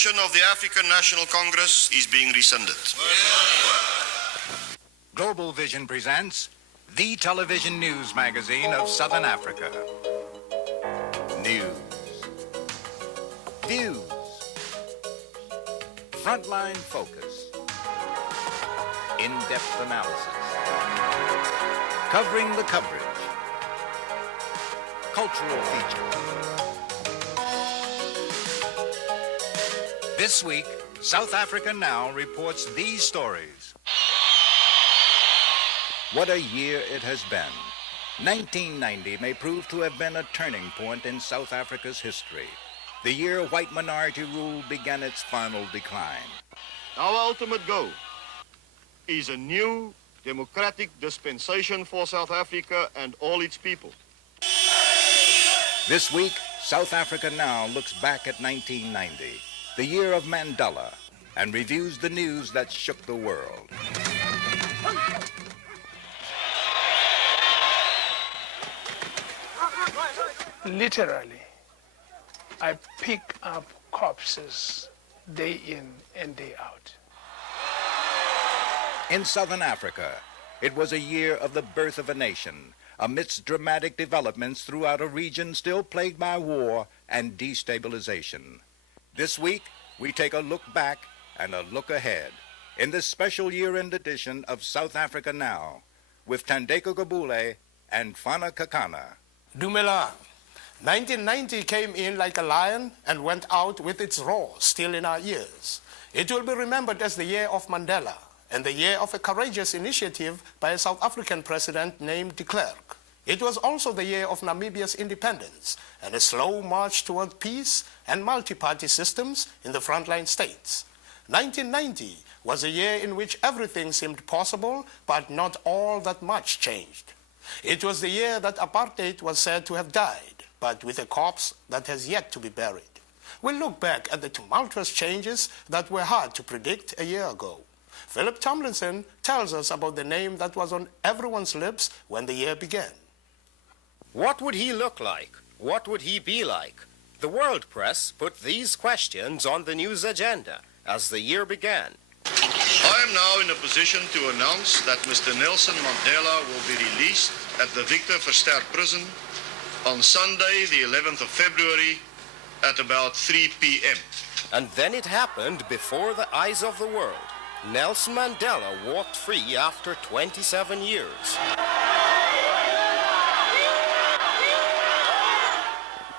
dispensation of the African National Congress is being rescinded. Global Vision presents the television news magazine of Southern Africa. News. Views. Frontline focus. In-depth analysis. Covering the coverage. Cultural features. This week, South Africa Now reports these stories. What a year it has been. 1990 may prove to have been a turning point in South Africa's history. The year white minority rule began its final decline. Our ultimate goal is a new democratic dispensation for South Africa and all its people. This week, South Africa Now looks back at 1990, the year of Mandela, and reviews the news that shook the world. Literally, I pick up corpses day in and day out. In Southern Africa, it was a year of the birth of a nation, amidst dramatic developments throughout a region still plagued by war and destabilization. This week, we take a look back and a look ahead in this special year-end edition of South Africa Now with Thandeka Gqubule and Fana Kekana. Dumela. 1990 came in like a lion and went out with its roar still in our ears. It will be remembered as the year of Mandela and the year of a courageous initiative by a South African president named de Klerk. It was also the year of Namibia's independence and a slow march toward peace and multi-party systems in the Frontline States. 1990 was a year in which everything seemed possible, but not all that much changed. It was the year that apartheid was said to have died, but with a corpse that has yet to be buried. We'll look back at the tumultuous changes that were hard to predict a year ago. Phillip Tomlinson tells us about the name that was on everyone's lips when the year began. What would he look like? What would he be like? The world press put these questions on the news agenda as the year began. I am now in a position to announce that Mr. Nelson Mandela will be released at the Victor Verster Prison on Sunday, the 11th of February, at about 3 p.m. And then it happened before the eyes of the world. Nelson Mandela walked free after 27 years.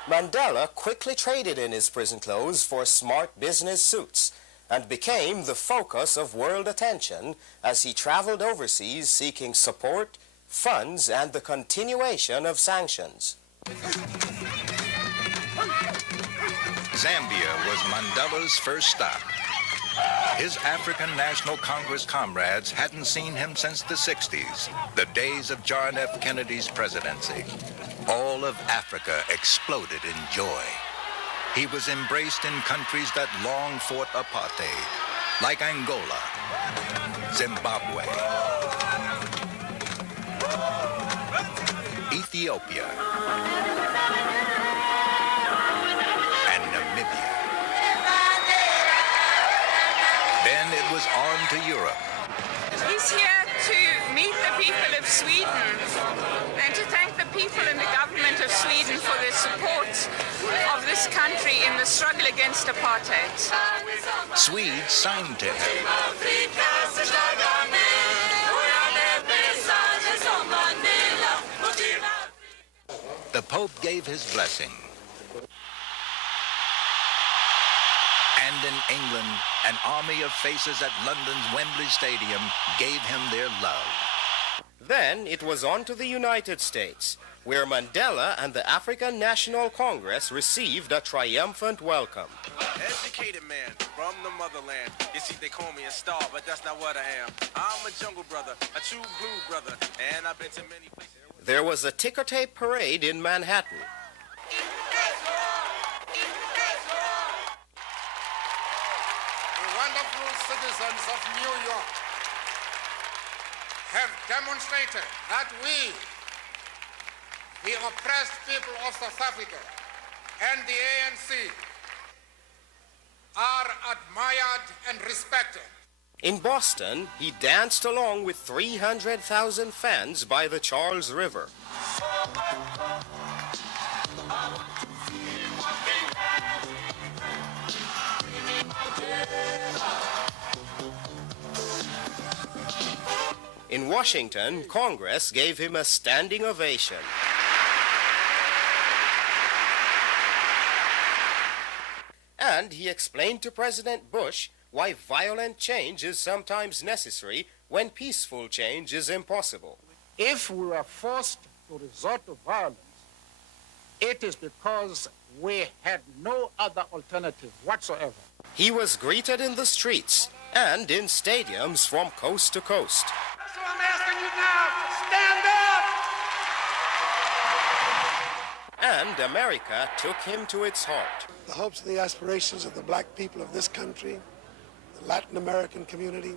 Mandela quickly traded in his prison clothes for smart business suits and became the focus of world attention as he traveled overseas seeking support, funds, and the continuation of sanctions. Zambia was Mandela's first stop. His African National Congress comrades hadn't seen him since the 60s, the days of John F. Kennedy's presidency. All of Africa exploded in joy. He was embraced in countries that long fought apartheid, like Angola, Zimbabwe, Ethiopia, and Namibia. Then it was on to Europe. He's here to meet the people of Sweden and to thank the people and the government of Sweden for their support of this country in the struggle against apartheid. Swedes signed to him. The Pope gave his blessing. And in England, an army of faces at London's Wembley Stadium gave him their love. Then it was on to the United States, where Mandela and the African National Congress received a triumphant welcome. Educated man from the motherland. You see, they call me a star, but that's not what I am. I'm a jungle brother, a true blue brother, and I've been to many places. There was a ticker-tape parade in Manhattan. The wonderful citizens of New York have demonstrated that we, the oppressed people of South Africa, and the ANC are admired and respected. In Boston, he danced along with 300,000 fans by the Charles River. In Washington, Congress gave him a standing ovation. And he explained to President Bush why violent change is sometimes necessary when peaceful change is impossible. If we are forced to resort to violence, it is because we had no other alternative whatsoever. He was greeted in the streets and in stadiums from coast to coast. So I'm asking you now, stand up! And America took him to its heart. The hopes and the aspirations of the black people of this country, the Latin American community,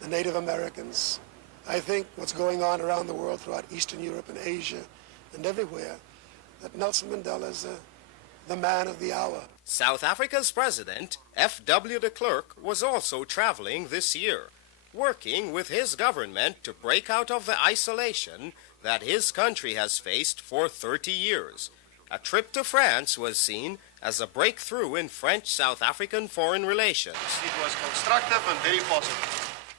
the Native Americans. I think what's going on around the world throughout Eastern Europe and Asia and everywhere, that Nelson Mandela is the man of the hour. South Africa's president, F.W. de Klerk, was also traveling this year, working with his government to break out of the isolation that his country has faced for 30 years. A trip to France was seen as a breakthrough in French-South African foreign relations. It was constructive and very positive.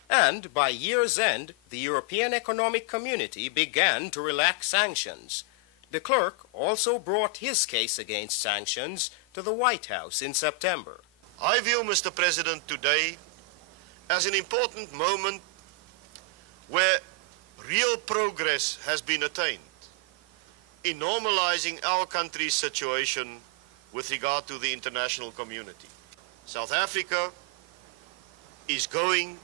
And by year's end, the European Economic Community began to relax sanctions. De Klerk also brought his case against sanctions to the White House in September. I view, Mr. President, today as an important moment where real progress has been attained in normalizing our country's situation with regard to the international community. South Africa is going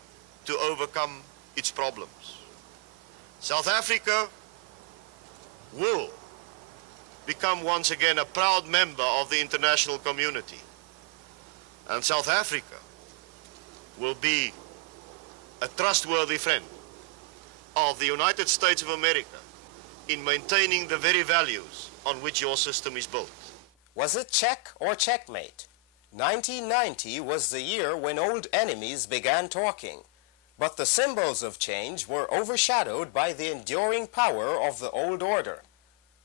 to overcome its problems. South Africa will become once again a proud member of the international community. And South Africa will be a trustworthy friend of the United States of America in maintaining the very values on which your system is built. Was it check or checkmate? 1990 was the year when old enemies began talking, but the symbols of change were overshadowed by the enduring power of the old order.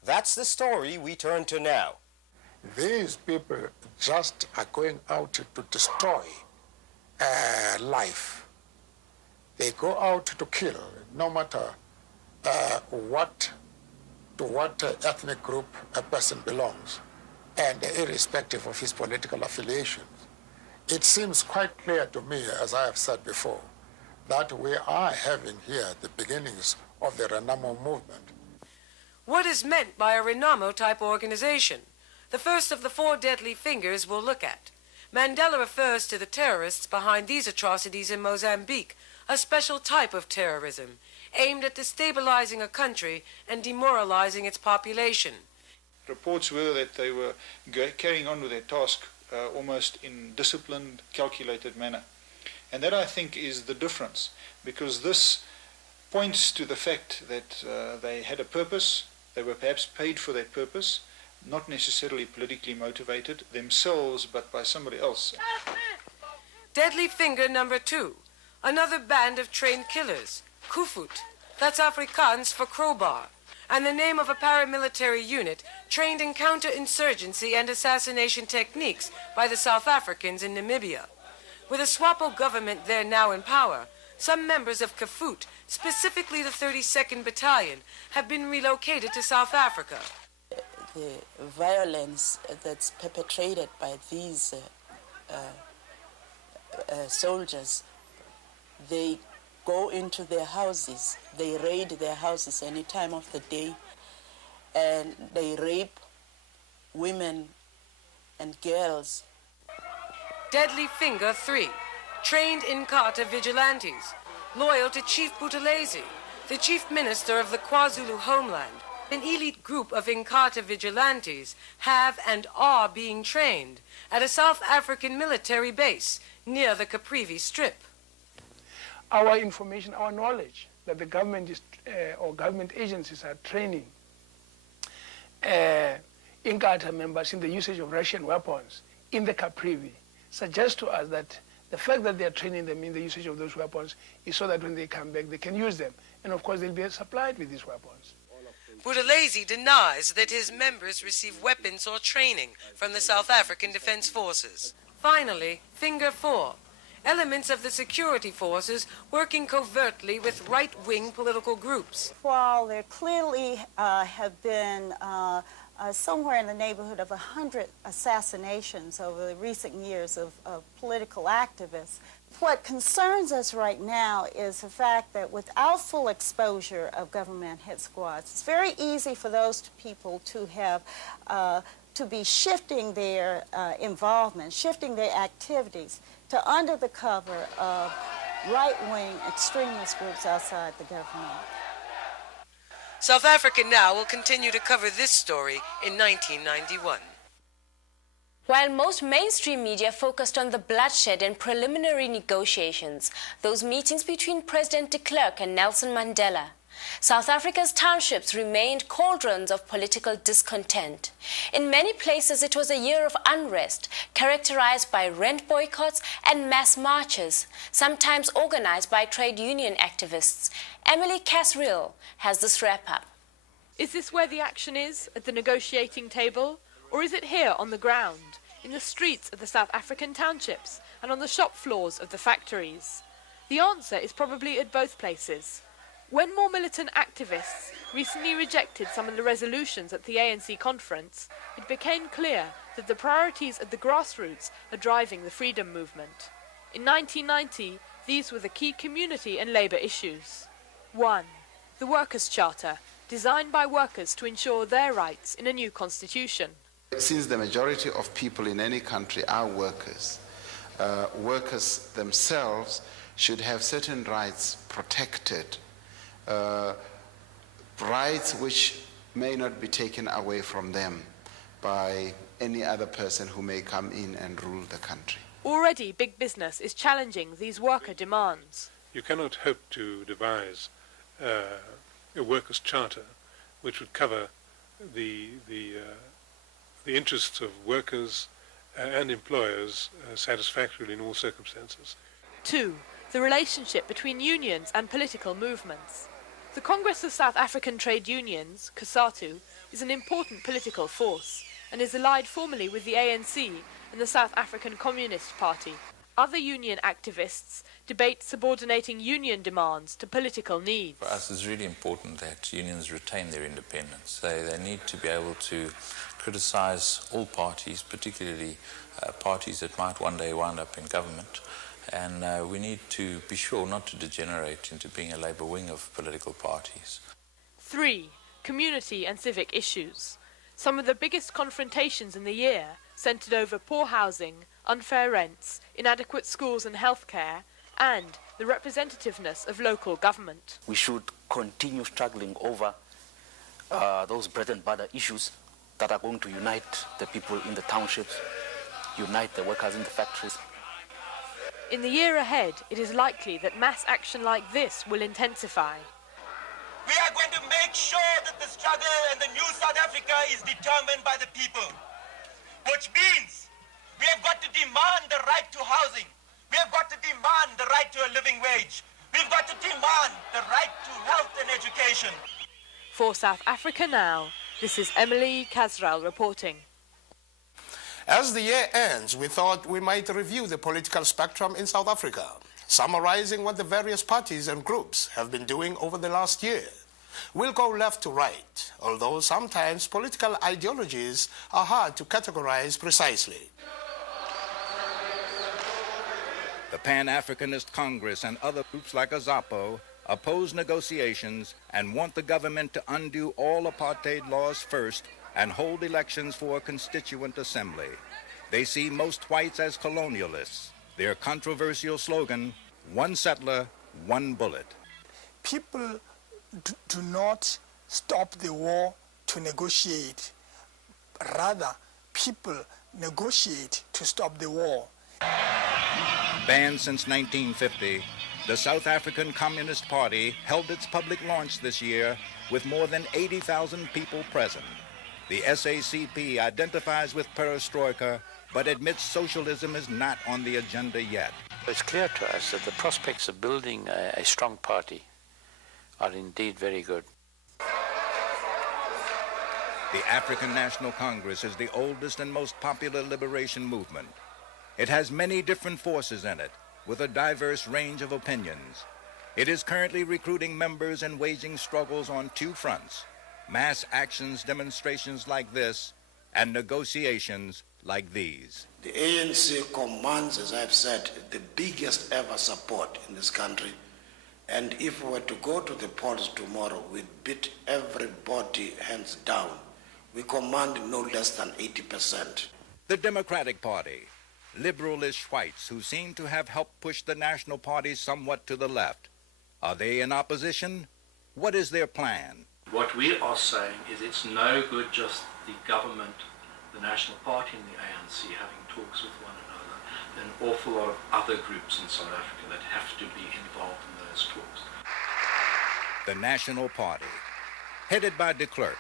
That's the story we turn to now. These people just are going out to destroy life. They go out to kill, no matter to what ethnic group a person belongs, and irrespective of his political affiliations. It seems quite clear to me, as I have said before, that we are having here the beginnings of the Renamo movement. What is meant by a Renamo-type organization? The first of the 4 deadly fingers we'll look at. Mandela refers to the terrorists behind these atrocities in Mozambique, a special type of terrorism, aimed at destabilizing a country and demoralizing its population. Reports were that they were carrying on with their task almost in disciplined, calculated manner. And that, I think, is the difference, because this points to the fact that they had a purpose. They were perhaps paid for that purpose, not necessarily politically motivated themselves, but by somebody else. Deadly finger number 2, another band of trained killers, Kufut. That's Afrikaans for crowbar, and the name of a paramilitary unit trained in counterinsurgency and assassination techniques by the South Africans in Namibia. With a SWAPO government there now in power, some members of Kufut, specifically the 32nd Battalion, have been relocated to South Africa. The violence that's perpetrated by these soldiers, they go into their houses, they raid their houses any time of the day, and they rape women and girls. Deadly finger 3, trained Inkatha vigilantes, loyal to Chief Buthelezi, the chief minister of the KwaZulu homeland. An elite group of Inkatha vigilantes have and are being trained at a South African military base near the Caprivi Strip. Our information, our knowledge that the government is, or government agencies are training Inkatha members in the usage of Russian weapons in the Caprivi suggests to us that the fact that they are training them in the usage of those weapons is so that when they come back, they can use them. And of course, they'll be supplied with these weapons. Buthelezi denies that his members receive weapons or training from the South African Defence Forces. Finally, Finger 4. Elements of the security forces working covertly with right-wing political groups. While there clearly have been somewhere in the neighborhood of 100 assassinations over the recent years of political activists, what concerns us right now is the fact that without full exposure of government hit squads, it's very easy for those people to have to be shifting their involvement, shifting their activities to under the cover of right-wing extremist groups outside the government. South Africa Now will continue to cover this story in 1991. While most mainstream media focused on the bloodshed and preliminary negotiations, those meetings between President de Klerk and Nelson Mandela, South Africa's townships remained cauldrons of political discontent. In many places, it was a year of unrest, characterized by rent boycotts and mass marches, sometimes organized by trade union activists. Emily Kasriel has this wrap-up. Is this where the action is, at the negotiating table? Or is it here on the ground, in the streets of the South African townships and on the shop floors of the factories? The answer is probably at both places. When more militant activists recently rejected some of the resolutions at the ANC conference, it became clear that the priorities at the grassroots are driving the freedom movement. In 1990, these were the key community and labour issues. 1. The Workers' Charter, designed by workers to ensure their rights in a new constitution. Since the majority of people in any country are workers, workers themselves should have certain rights protected, rights which may not be taken away from them by any other person who may come in and rule the country. Already, big business is challenging these worker demands. You cannot hope to devise a workers' charter which would cover the interests of workers and employers satisfactorily in all circumstances. 2. The relationship between unions and political movements. The Congress of South African Trade Unions, COSATU, is an important political force and is allied formally with the ANC and the South African Communist Party. Other union activists debate subordinating union demands to political needs. For us, it's really important that unions retain their independence. They need to be able to criticize all parties, particularly parties that might one day wind up in government. And we need to be sure not to degenerate into being a labour wing of political parties. 3. Community and civic issues. Some of the biggest confrontations in the year centred over poor housing, unfair rents, inadequate schools and healthcare, and the representativeness of local government. We should continue struggling over those bread and butter issues that are going to unite the people in the townships, unite the workers in the factories. In the year ahead, it is likely that mass action like this will intensify. We are going to make sure that the struggle and the new South Africa is determined by the people, which means we have got to demand the right to housing. We have got to demand the right to a living wage. We've got to demand the right to health and education. For South Africa Now, this is Emily Kasriel reporting. As the year ends, we thought we might review the political spectrum in South Africa, summarizing what the various parties and groups have been doing over the last year. We'll go left to right, although sometimes political ideologies are hard to categorize precisely. The Pan-Africanist Congress and other groups like AZAPO oppose negotiations and want the government to undo all apartheid laws first and hold elections for a constituent assembly. They see most whites as colonialists. Their controversial slogan, one settler, one bullet. People do not stop the war to negotiate. Rather, people negotiate to stop the war. Banned since 1950, the South African Communist Party held its public launch this year with more than 80,000 people present. The SACP identifies with perestroika, but admits socialism is not on the agenda yet. It's clear to us that the prospects of building a strong party are indeed very good. The African National Congress is the oldest and most popular liberation movement. It has many different forces in it, with a diverse range of opinions. It is currently recruiting members and waging struggles on two fronts: mass actions, demonstrations like this, and negotiations like these. The ANC commands, as I've said, the biggest ever support in this country. And if we were to go to the polls tomorrow, we'd beat everybody hands down. We command no less than 80%. The Democratic Party, liberalish whites who seem to have helped push the National Party somewhat to the left. Are they in opposition? What is their plan? What we are saying is it's no good just the government, the National Party and the ANC having talks with one another. There are an awful lot of other groups in South Africa that have to be involved in those talks. The National Party, headed by de Klerk,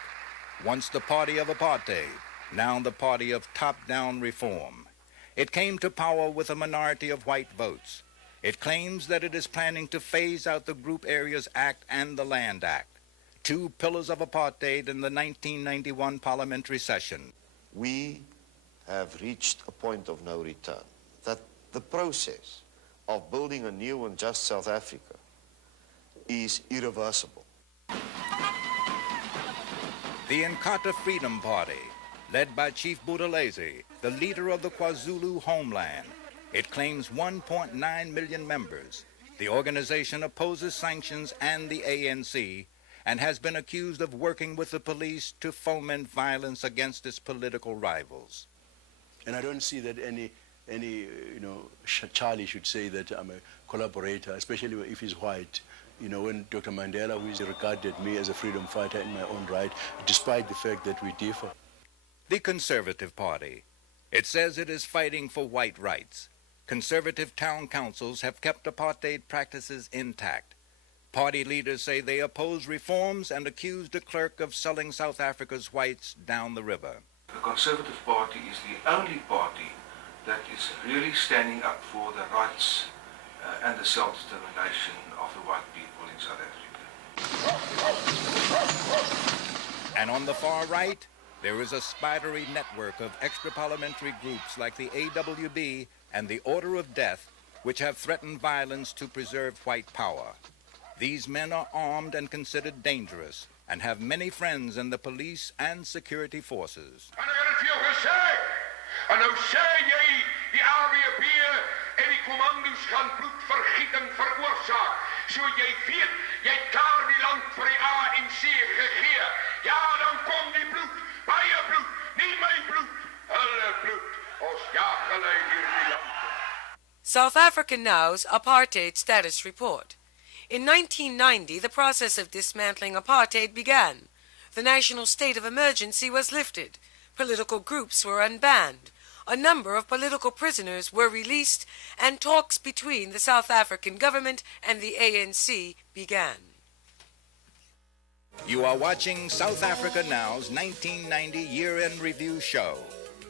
once the party of apartheid, now the party of top-down reform. It came to power with a minority of white votes. It claims that it is planning to phase out the Group Areas Act and the Land Act, two pillars of apartheid in the 1991 parliamentary session. We have reached a point of no return, that the process of building a new and just South Africa is irreversible. The Inkatha Freedom Party, led by Chief Buthelezi, the leader of the KwaZulu homeland. It claims 1.9 million members. The organization opposes sanctions and the ANC and has been accused of working with the police to foment violence against its political rivals. And I don't see that any Charlie should say that I'm a collaborator, especially if he's white. You know, when Dr. Mandela, who regarded me as a freedom fighter in my own right, despite the fact that we differ. The Conservative Party. It says it is fighting for white rights. Conservative town councils have kept apartheid practices intact. Party leaders say they oppose reforms and accuse de Klerk of selling South Africa's whites down the river. The Conservative Party is the only party that is really standing up for the rights and the self-determination of the white people in South Africa. And on the far right, there is a spidery network of extra-parliamentary groups like the AWB and the Order of Death, which have threatened violence to preserve white power. These men are armed and considered dangerous and have many friends in the police and security forces. En nou sê jy die AWB en die kommandos gaan bloedvergieting veroorsaak. So jy weet, jy het klaar die land vir die ANC gegee. Ja, dan kom die bloed, baie bloed, nie my bloed, hulle bloed. Ons jaag hulle hier die land. South Africa Now's Apartheid Status Report. In 1990, the process of dismantling apartheid began. The national state of emergency was lifted. Political groups were unbanned. A number of political prisoners were released, and talks between the South African government and the ANC began. You are watching South Africa Now's 1990 Year-End Review show.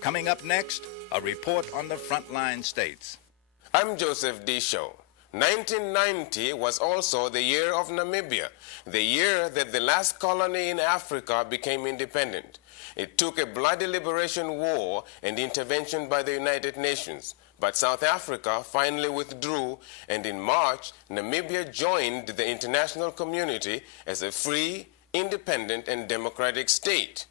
Coming up next, a report on the Frontline States. I'm Joseph D. Shaw. 1990 was also the year of Namibia, the year that the last colony in Africa became independent. It took a bloody liberation war and intervention by the United Nations. But South Africa finally withdrew, and in March, Namibia joined the international community as a free, independent, and democratic state.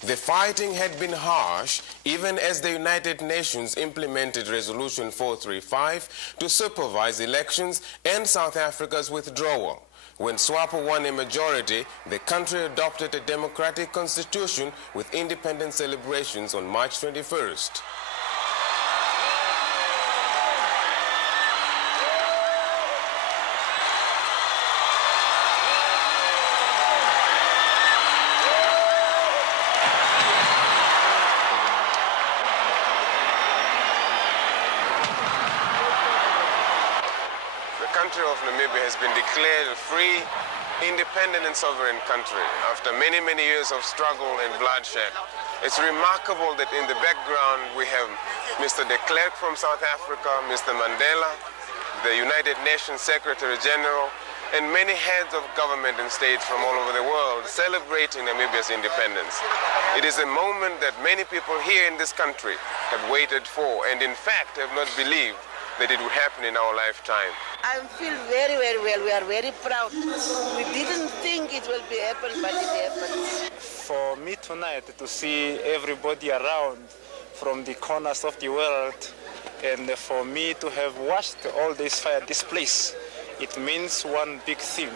The fighting had been harsh, even as the United Nations implemented Resolution 435 to supervise elections and South Africa's withdrawal. When SWAPO won a majority, the country adopted a democratic constitution with independence celebrations on March 21st. The country of Namibia has been declared a free, independent and sovereign country after many, many years of struggle and bloodshed. It's remarkable that in the background we have Mr. de Klerk from South Africa, Mr. Mandela, the United Nations Secretary General, and many heads of government and states from all over the world celebrating Namibia's independence. It is a moment that many people here in this country have waited for and in fact have not believed that it would happen in our lifetime. I feel very, very well. We are very proud. We didn't think it will be happen, but it happened. For me tonight to see everybody around from the corners of the world, and for me to have watched all this fire displays, it means one big thing,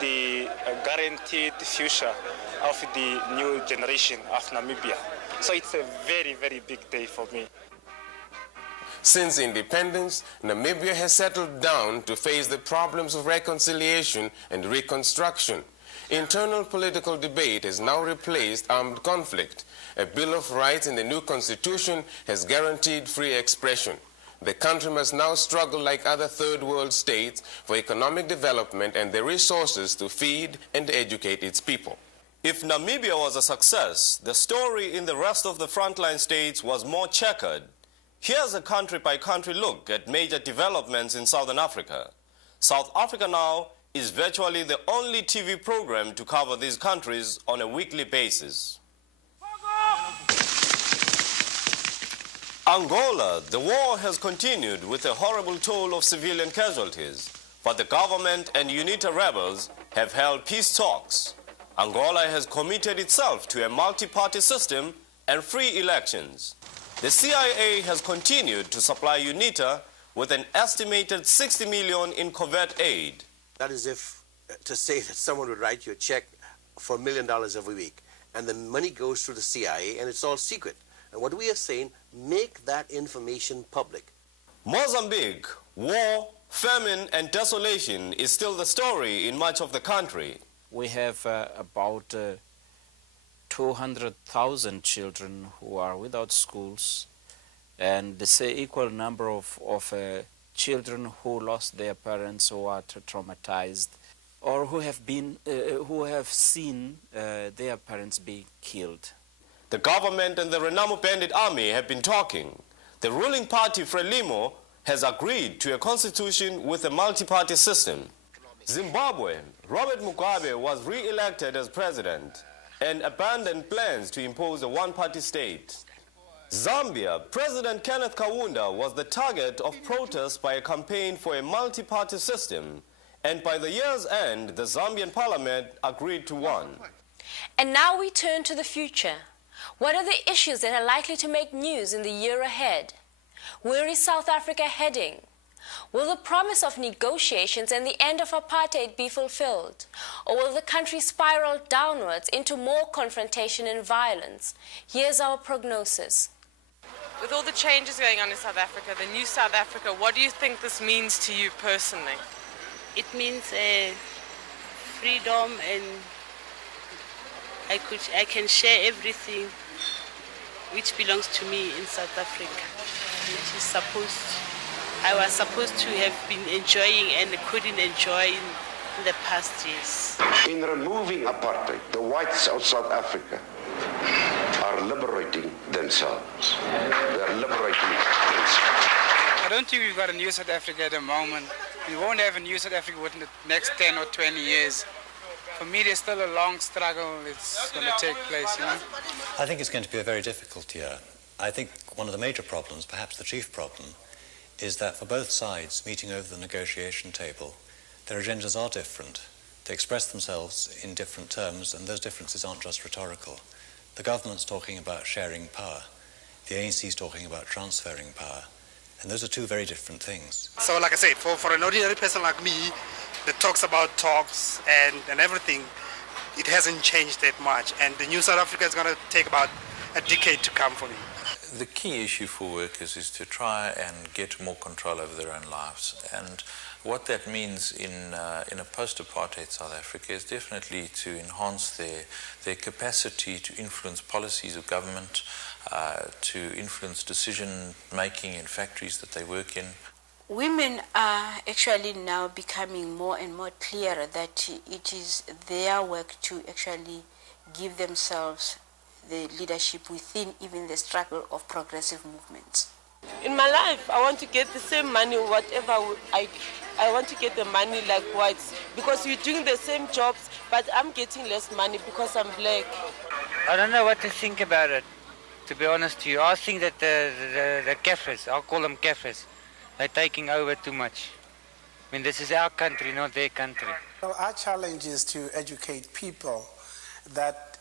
the guaranteed future of the new generation of Namibia. So it's a very, very big day for me. Since independence, Namibia has settled down to face the problems of reconciliation and reconstruction. Internal political debate has now replaced armed conflict. A Bill of Rights in the new constitution has guaranteed free expression. The country must now struggle like other third world states for economic development and the resources to feed and educate its people. If Namibia was a success, the story in the rest of the frontline states was more checkered. Here's a country-by-country look at major developments in Southern Africa. South Africa Now is virtually the only TV program to cover these countries on a weekly basis. Angola, the war has continued with a horrible toll of civilian casualties, but the government and UNITA rebels have held peace talks. Angola has committed itself to a multi-party system and free elections. The CIA has continued to supply UNITA with an estimated 60 million in covert aid. That is if to say that someone would write you a check for $1 million every week, and the money goes through the CIA, and it's all secret. And what we are saying, make that information public. Mozambique, war, famine, and desolation is still the story in much of the country. We have about 200,000 children who are without schools, and the equal number of children who lost their parents, who are traumatized, or who have seen their parents being killed. The government and the Renamo Bandit Army have been talking. The ruling party, Frelimo, has agreed to a constitution with a multi-party system. Zimbabwe, Robert Mugabe was re-elected as president and abandoned plans to impose a one-party state. Zambia, President Kenneth Kaunda was the target of protests by a campaign for a multi-party system, and by the year's end, the Zambian parliament agreed to one. And now we turn to the future. What are the issues that are likely to make news in the year ahead? Where is South Africa heading? Will the promise of negotiations and the end of apartheid be fulfilled? Or will the country spiral downwards into more confrontation and violence? Here's our prognosis. With all the changes going on in South Africa, the new South Africa, what do you think this means to you personally? It means freedom, and I can share everything which belongs to me in South Africa, which is I was supposed to have been enjoying and couldn't enjoy in the past years. In removing apartheid, the whites of South Africa are liberating themselves. They are liberating themselves. I don't think we've got a new South Africa at the moment. We won't have a new South Africa within the next 10 or 20 years. For me, there's still a long struggle that's going to take place, you know? I think it's going to be a very difficult year. I think one of the major problems, perhaps the chief problem, is that for both sides meeting over the negotiation table, their agendas are different. They express themselves in different terms, and those differences aren't just rhetorical. The government's talking about sharing power. The ANC is talking about transferring power. And those are two very different things. So like I said, for an ordinary person like me that talks about talks and everything, it hasn't changed that much. And the new South Africa is going to take about a decade to come for me. The key issue for workers is to try and get more control over their own lives. And what that means in a post-apartheid South Africa is definitely to enhance their capacity to influence policies of government, to influence decision-making in factories that they work in. Women are actually now becoming more and more clearer that it is their work to actually give themselves the leadership within even the struggle of progressive movements. In my life, I want to get the same money, whatever I want to get the money like whites, because we're doing the same jobs, but I'm getting less money because I'm black. I don't know what to think about it, to be honest to you. I think that the Kafirs, I'll call them Kafirs, they're taking over too much. I mean, this is our country, not their country. Well, our challenge is to educate people that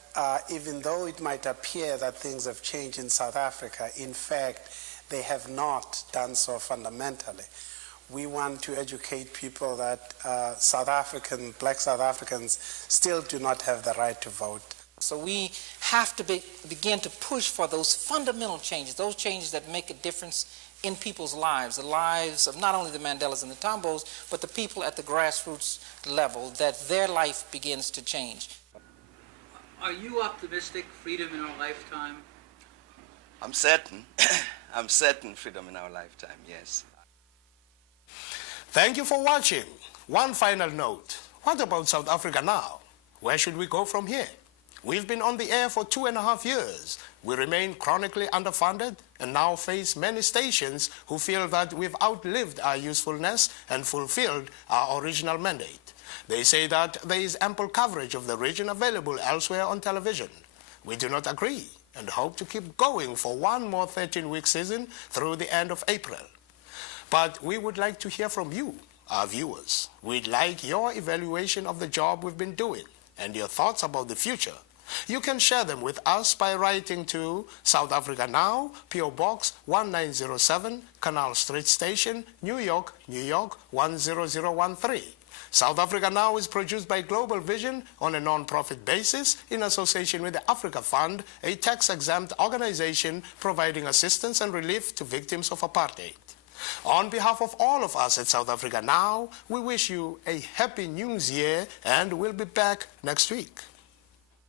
even though it might appear that things have changed in South Africa, in fact, they have not done so fundamentally. We want to educate people that black South Africans still do not have the right to vote. So we have to begin to push for those fundamental changes, those changes that make a difference in people's lives, the lives of not only the Mandelas and the Tombos, but the people at the grassroots level, that their life begins to change. Are you optimistic freedom in our lifetime? I'm certain. I'm certain freedom in our lifetime, yes. Thank you for watching. One final note. What about South Africa now? Where should we go from here? We've been on the air for 2.5 years. We remain chronically underfunded and now face many stations who feel that we've outlived our usefulness and fulfilled our original mandate. They say that there is ample coverage of the region available elsewhere on television. We do not agree and hope to keep going for one more 13-week season through the end of April. But we would like to hear from you, our viewers. We'd like your evaluation of the job we've been doing and your thoughts about the future. You can share them with us by writing to South Africa Now, P.O. Box 1907, Canal Street Station, New York, New York 10013. South Africa Now is produced by Global Vision on a non-profit basis in association with the Africa Fund, a tax-exempt organization providing assistance and relief to victims of apartheid. On behalf of all of us at South Africa Now, we wish you a happy New Year and we'll be back next week.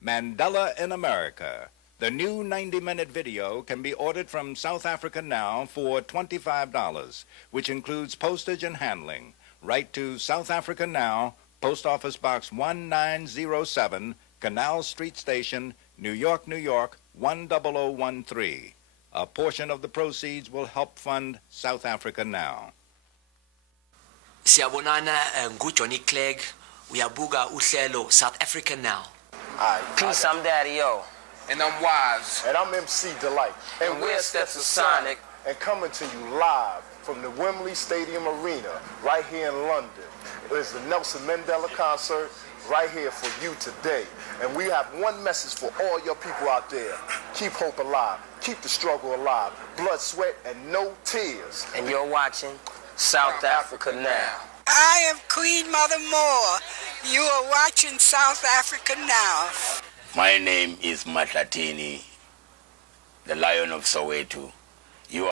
Mandela in America. The new 90-minute video can be ordered from South Africa Now for $25, which includes postage and handling. Write to South Africa Now, Post Office Box 1907, Canal Street Station, New York, New York 10013. A portion of the proceeds will help fund South Africa Now. Siyabonana nguJohnny Clegg, uyabuka uhlelo South Africa Now. Peace, I'm Daddy Yo. And I'm Wise. And I'm MC Delight. And we're Steps of Sonic. And coming to you live from the Wembley Stadium Arena right here in London. It's the Nelson Mandela concert right here for you today. And we have one message for all your people out there. Keep hope alive. Keep the struggle alive. Blood, sweat, and no tears. And you're watching South Africa Now. I am Queen Mother Moore. You are watching South Africa Now. My name is Matlatini, the Lion of Soweto.